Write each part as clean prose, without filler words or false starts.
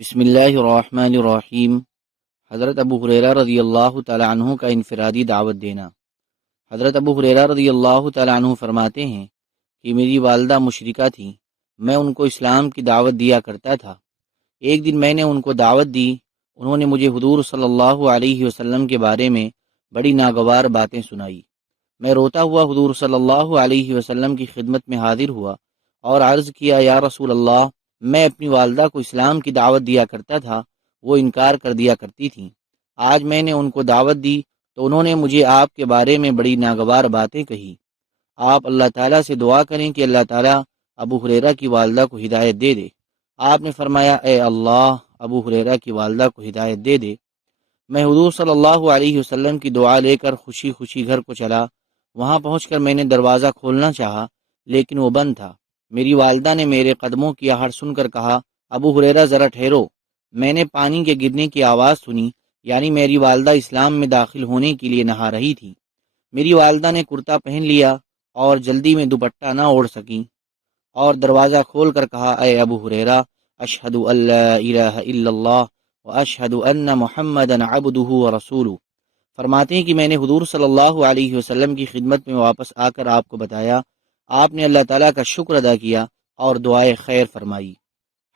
بسم اللہ الرحمن الرحیم۔ حضرت ابو ہریرہ رضی اللہ تعالیٰ عنہ کا انفرادی دعوت دینا۔ حضرت ابو ہریرہ رضی اللہ تعالیٰ عنہ فرماتے ہیں کہ میری والدہ مشرکہ تھیں، میں ان کو اسلام کی دعوت دیا کرتا تھا۔ ایک دن میں نے ان کو دعوت دی، انہوں نے مجھے حضور صلی اللہ علیہ وسلم کے بارے میں بڑی ناگوار باتیں سنائی۔ میں روتا ہوا حضور صلی اللہ علیہ وسلم کی خدمت میں حاضر ہوا اور عرض کیا، یا رسول اللہ، میں اپنی والدہ کو اسلام کی دعوت دیا کرتا تھا، وہ انکار کر دیا کرتی تھیں۔ آج میں نے ان کو دعوت دی تو انہوں نے مجھے آپ کے بارے میں بڑی ناگوار باتیں کہی۔ آپ اللہ تعالیٰ سے دعا کریں کہ اللہ تعالیٰ ابو ہریرہ کی والدہ کو ہدایت دے دے۔ آپ نے فرمایا، اے اللہ، ابو ہریرہ کی والدہ کو ہدایت دے دے۔ میں حضور صلی اللہ علیہ وسلم کی دعا لے کر خوشی خوشی گھر کو چلا۔ وہاں پہنچ کر میں نے دروازہ کھولنا چاہا لیکن وہ بند تھا۔ میری والدہ نے میرے قدموں کی آہٹ سن کر کہا، ابو ہریرہ ذرا ٹھہرو۔ میں نے پانی کے گرنے کی آواز سنی، یعنی میری والدہ اسلام میں داخل ہونے کے لیے نہا رہی تھی۔ میری والدہ نے کرتا پہن لیا اور جلدی میں دوپٹہ نہ اوڑھ سکیں اور دروازہ کھول کر کہا، اے ابو ہریرہ، اشہد ان لا الہ الا اللہ واشہد ان محمدا عبدہ ورسولہ۔ فرماتے ہیں کہ میں نے حضور صلی اللہ علیہ وسلم کی خدمت میں واپس آ کر آپ کو بتایا۔ آپ نے اللہ تعالیٰ کا شکر ادا کیا اور دعائے خیر فرمائی۔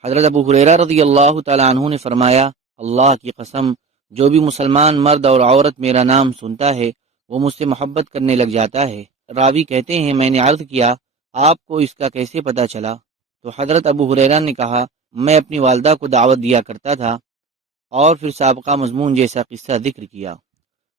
حضرت ابو ہریرہ رضی اللہ تعالیٰ عنہ نے فرمایا، اللہ کی قسم، جو بھی مسلمان مرد اور عورت میرا نام سنتا ہے وہ مجھ سے محبت کرنے لگ جاتا ہے۔ راوی کہتے ہیں، میں نے عرض کیا، آپ کو اس کا کیسے پتہ چلا؟ تو حضرت ابو ہریرہ نے کہا، میں اپنی والدہ کو دعوت دیا کرتا تھا، اور پھر سابقہ مضمون جیسا قصہ ذکر کیا۔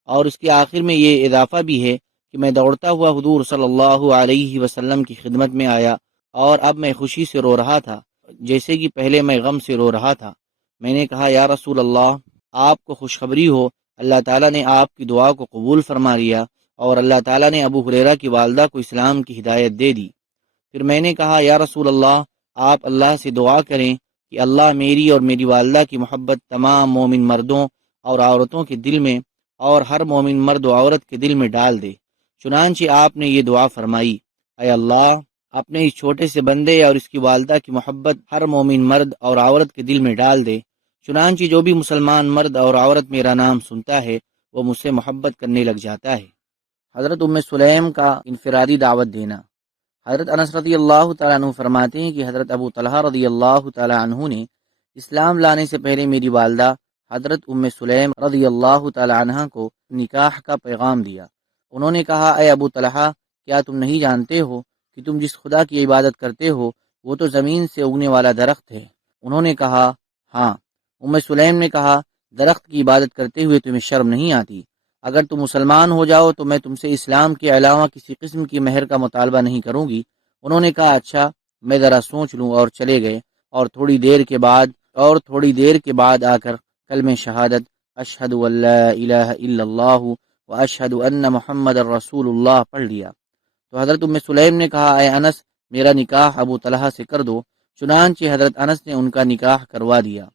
اور اس کے آخر میں یہ اضافہ بھی ہے کہ میں دوڑتا ہوا حضور صلی اللہ علیہ وسلم کی خدمت میں آیا اور اب میں خوشی سے رو رہا تھا جیسے کہ پہلے میں غم سے رو رہا تھا۔ میں نے کہا، یا رسول اللہ، آپ کو خوشخبری ہو، اللہ تعالیٰ نے آپ کی دعا کو قبول فرما لیا اور اللہ تعالیٰ نے ابو ہریرہ کی والدہ کو اسلام کی ہدایت دے دی۔ پھر میں نے کہا، یا رسول اللہ، آپ اللہ سے دعا کریں کہ اللہ میری اور میری والدہ کی محبت تمام مومن مردوں اور عورتوں کے دل میں اور ہر مومن مرد و عورت کے دل میں ڈال دے۔ چنانچہ آپ نے یہ دعا فرمائی، اے اللہ، اپنے اس چھوٹے سے بندے اور اس کی والدہ کی محبت ہر مومن مرد اور عورت کے دل میں ڈال دے۔ چنانچہ جو بھی مسلمان مرد اور عورت میرا نام سنتا ہے وہ مجھ سے محبت کرنے لگ جاتا ہے۔ حضرت ام سلیم کا انفرادی دعوت دینا۔ حضرت انس رضی اللہ تعالیٰ عنہ فرماتے ہیں کہ حضرت ابو طلحہ رضی اللہ تعالیٰ عنہ نے اسلام لانے سے پہلے میری والدہ حضرت ام سلیم رضی اللہ تعالیٰ عنہ کو نکاح کا پیغام دیا۔ انہوں نے کہا، اے ابو طلحہ، کیا تم نہیں جانتے ہو کہ تم جس خدا کی عبادت کرتے ہو وہ تو زمین سے اگنے والا درخت ہے؟ انہوں نے کہا، ہاں۔ ام سلیم نے کہا، درخت کی عبادت کرتے ہوئے تمہیں شرم نہیں آتی؟ اگر تم مسلمان ہو جاؤ تو میں تم سے اسلام کے علاوہ کسی قسم کی مہر کا مطالبہ نہیں کروں گی۔ انہوں نے کہا، اچھا، میں ذرا سوچ لوں، اور چلے گئے اور تھوڑی دیر کے بعد آ کر کلمہ شہادت اشہد ان لا الہ الا اللہ واشہد ان محمد الرسول اللہ پڑھ لیا۔ تو حضرت ام سلیم نے کہا، اے انس، میرا نکاح ابو طلحہ سے کر دو۔ چنانچہ حضرت انس نے ان کا نکاح کروا دیا۔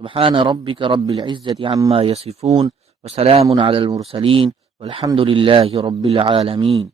سبحان ربک رب العزت عما یصفون وسلام علی المرسلین والحمد للہ رب العالمین۔